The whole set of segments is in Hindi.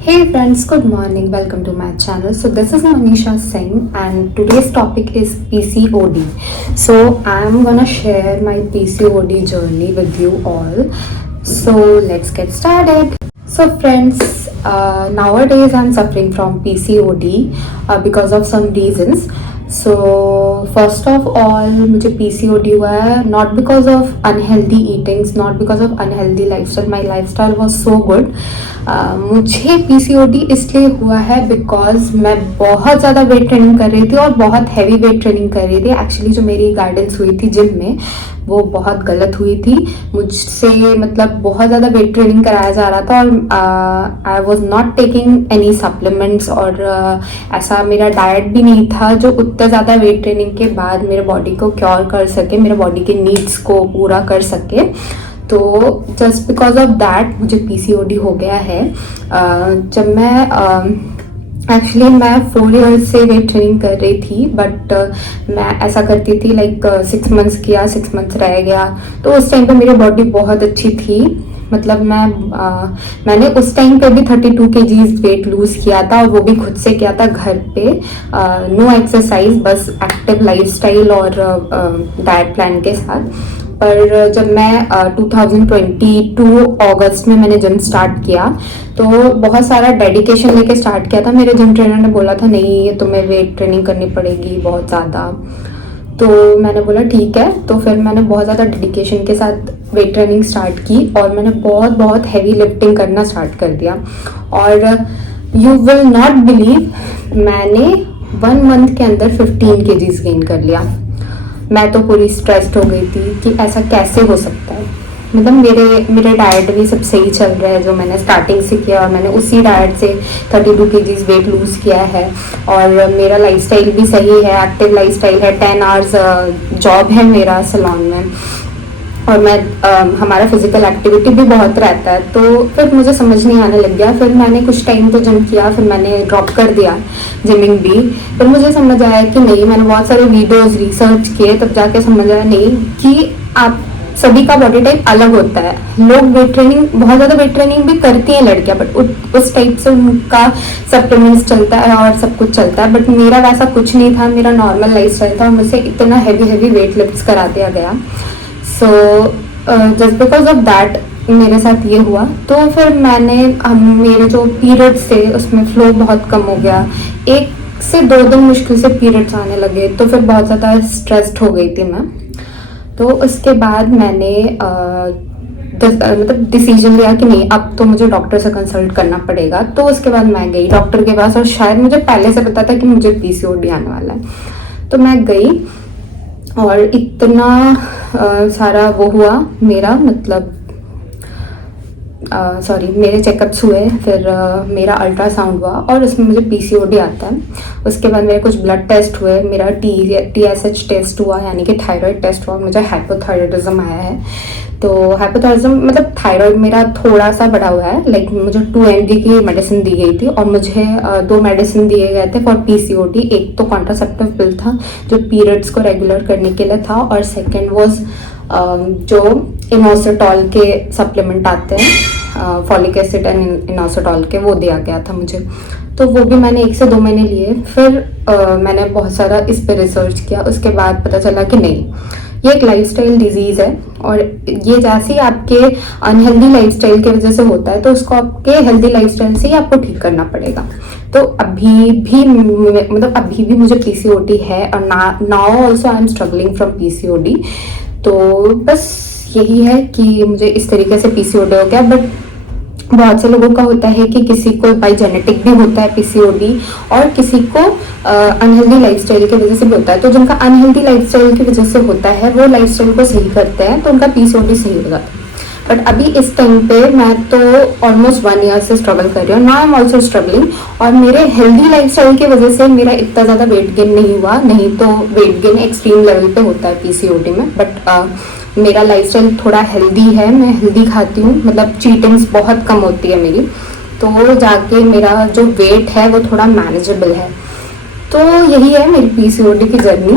Hey friends, good morning. Welcome to my channel. So this is Manisha Singh and today's topic is PCOD. So I'm gonna share my PCOD journey with you all. So let's get started. So friends, nowadays I'm suffering from PCOD because of some reasons. So first of all मुझे पीसीओडी हुआ है not because of unhealthy eatings, not because of unhealthy lifestyle. My lifestyle was so good. मुझे पीसीओडी इसलिए हुआ है बिकॉज मैं बहुत ज़्यादा वेट ट्रेनिंग कर रही थी और बहुत हैवी वेट ट्रेनिंग कर रही थी. एक्चुअली जो मेरी गाइडेंस हुई थी जिम में वो बहुत गलत हुई थी. मुझसे मतलब बहुत ज़्यादा वेट ट्रेनिंग कराया जा रहा था और I was not taking any supplements और ऐसा मेरा डाइट भी नहीं था जो उतना ज़्यादा वेट ट्रेनिंग के बाद मेरे बॉडी को क्योर कर सके, मेरे बॉडी के नीड्स को पूरा कर सके. तो जस्ट बिकॉज ऑफ दैट मुझे पीसीओडी हो गया है. जब मैं एक्चुअली मैं 4 ईयर्स से वेट ट्रेनिंग कर रही थी बट मैं ऐसा करती थी लाइक 6 मंथ्स किया, 6 मंथ्स रह गया. तो उस टाइम पे मेरी बॉडी बहुत अच्छी थी. मतलब मैंने उस टाइम पे भी 32 kgs वेट लूज़ किया था और वो भी खुद से किया था घर पे. नो एक्सरसाइज, बस एक्टिव लाइफस्टाइल और डाइट प्लान के साथ. पर जब मैं 2022 अगस्त में मैंने जिम स्टार्ट किया तो बहुत सारा डेडिकेशन लेके स्टार्ट किया था. मेरे जिम ट्रेनर ने बोला था नहीं ये तुम्हें वेट ट्रेनिंग करनी पड़ेगी बहुत ज़्यादा. तो मैंने बोला ठीक है. तो फिर मैंने बहुत ज़्यादा डेडिकेशन के साथ वेट ट्रेनिंग स्टार्ट की और मैंने बहुत बहुत हैवी लिफ्टिंग करना स्टार्ट कर दिया. और यू विल नॉट बिलीव मैंने 1 मंथ के अंदर 15 kgs गेन कर लिया. मैं तो पूरी स्ट्रेस्ड हो गई थी कि ऐसा कैसे हो सकता है. मतलब मेरे डाइट भी सब सही चल रहा है जो मैंने स्टार्टिंग से किया और मैंने उसी डाइट से 32 kgs वेट लूज़ किया है. और मेरा लाइफस्टाइल भी सही है, एक्टिव लाइफस्टाइल है. 10 आवर्स जॉब है मेरा सैलून में और मैं हमारा फिजिकल एक्टिविटी भी बहुत रहता है. तो फिर मुझे समझ नहीं आने लग गया. फिर मैंने कुछ टाइम तो जिम किया, फिर मैंने ड्रॉप कर दिया जिमिंग भी. फिर मुझे समझ आया कि नहीं, मैंने बहुत सारे वीडियोस रिसर्च किए तब जाके समझ आया नहीं कि आप सभी का बॉडी टाइप अलग होता है. लोग वेट ट्रेनिंग, बहुत ज़्यादा वेट ट्रेनिंग भी करती हैं लड़कियां बट उस टाइप से उनका सप्लीमेंट्स चलता है और सब कुछ चलता है. बट मेरा वैसा कुछ नहीं था, मेरा नॉर्मल लाइफस्टाइल था और मुझसे इतना हैवी वेट लिफ्ट्स करा दिया गया. So just because of that मेरे साथ ये हुआ. तो फिर मेरे जो पीरियड्स थे उसमें फ्लो बहुत कम हो गया. 1 से 2 दिन मुश्किल से पीरियड्स आने लगे. तो फिर बहुत ज़्यादा स्ट्रेस्ड हो गई थी मैं. तो उसके बाद मैंने मतलब डिसीजन लिया कि नहीं अब तो मुझे डॉक्टर से कंसल्ट करना पड़ेगा. तो उसके बाद मैं गई डॉक्टर के पास और शायद मुझे पहले से पता था कि मुझे पीसीओडी आने वाला है. तो मैं गई और इतना सारा वो हुआ मेरा, मतलब मेरे चेकअप्स हुए. फिर मेरा अल्ट्रासाउंड हुआ और उसमें मुझे पीसीओडी आता है. उसके बाद मेरे कुछ ब्लड टेस्ट हुए, मेरा TSH टेस्ट हुआ यानी कि थायराइड टेस्ट हुआ. मुझे हाइपोथायराइडिज्म आया है. तो हाइपोथायराइडिज्म मतलब थायराइड मेरा थोड़ा सा बढ़ा हुआ है. लाइक मुझे 2 mg की मेडिसिन दी गई थी और मुझे 2 मेडिसिन दिए गए थे फॉर पीसीओडी. एक तो कॉन्ट्रासेप्टिव पिल था जो पीरियड्स को रेगुलर करने के लिए था और सेकेंड वॉज जो इनोसिटॉल के सप्लीमेंट आते हैं, फॉलिक एसिड एंड इनोसिटॉल के, वो दिया गया था मुझे. तो वो भी मैंने 1 से 2 महीने लिए. फिर मैंने बहुत सारा इस पे रिसर्च किया. उसके बाद पता चला कि नहीं, ये एक लाइफस्टाइल डिजीज़ है और ये जैसे ही आपके अनहेल्दी लाइफस्टाइल की वजह से होता है तो उसको आपके हेल्दी लाइफस्टाइल से ही आपको ठीक करना पड़ेगा. तो अभी भी मुझे पीसीओडी है और now also I am struggling from PCOD. तो बस यही है कि मुझे इस तरीके से पीसीओडी हो गया. बट बहुत से लोगों का होता है कि किसी को बाय जेनेटिक भी होता है पीसीओडी और किसी को अनहेल्दी लाइफस्टाइल की वजह से भी होता है. तो जिनका अनहेल्दी लाइफस्टाइल की वजह से होता है वो लाइफस्टाइल को सही करते हैं तो उनका पीसीओडी सही हो जाता है. बट अभी इस टाइम पे मैं तो ऑलमोस्ट 1 ईयर से स्ट्रगल कर रही हूँ. Now I am also struggling. और मेरे हेल्दी लाइफस्टाइल की वजह से मेरा इतना ज़्यादा वेट गेन नहीं हुआ. नहीं तो वेट गेन एक्सट्रीम लेवल पे होता है पीसीओडी में. बट मेरा लाइफस्टाइल थोड़ा हेल्दी है, मैं हेल्दी खाती हूँ, मतलब चीटिंग्स बहुत कम होती है मेरी. तो जाके मेरा जो वेट है वो थोड़ा मैनेजेबल है. तो यही है मेरी पीसीओडी की जर्नी.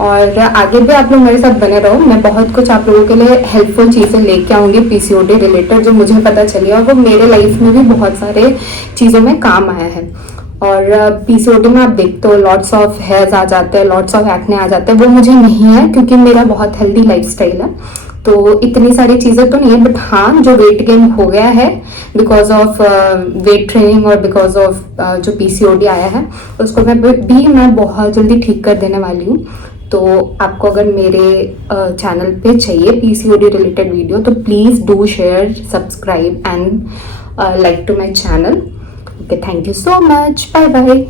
और आगे भी आप लोग मेरे साथ बने रहो, मैं बहुत कुछ आप लोगों के लिए हेल्पफुल चीज़ें लेके आऊँगी पीसीओडी रिलेटेड, जो मुझे पता चली और वो मेरे लाइफ में भी बहुत सारे चीज़ों में काम आया है। और पीसीओडी में आप देखते हो लॉट्स ऑफ हेयर्स आ जाते हैं, लॉट्स ऑफ एक्ने आ जाते हैं, वो मुझे नहीं है क्योंकि मेरा बहुत हेल्दी लाइफस्टाइल है। तो इतनी सारी चीज़ें तो नहीं है, बट हाँ जो वेट गेन हो गया है बिकॉज ऑफ वेट ट्रेनिंग और बिकॉज ऑफ जो पीसीओडी आया है, उसको मैं बहुत जल्दी ठीक कर देने वाली हूँ। तो आपको अगर मेरे चैनल पे चाहिए पीसीओडी रिलेटेड वीडियो तो please do share, subscribe and like to my channel. Okay, thank you so much, bye bye.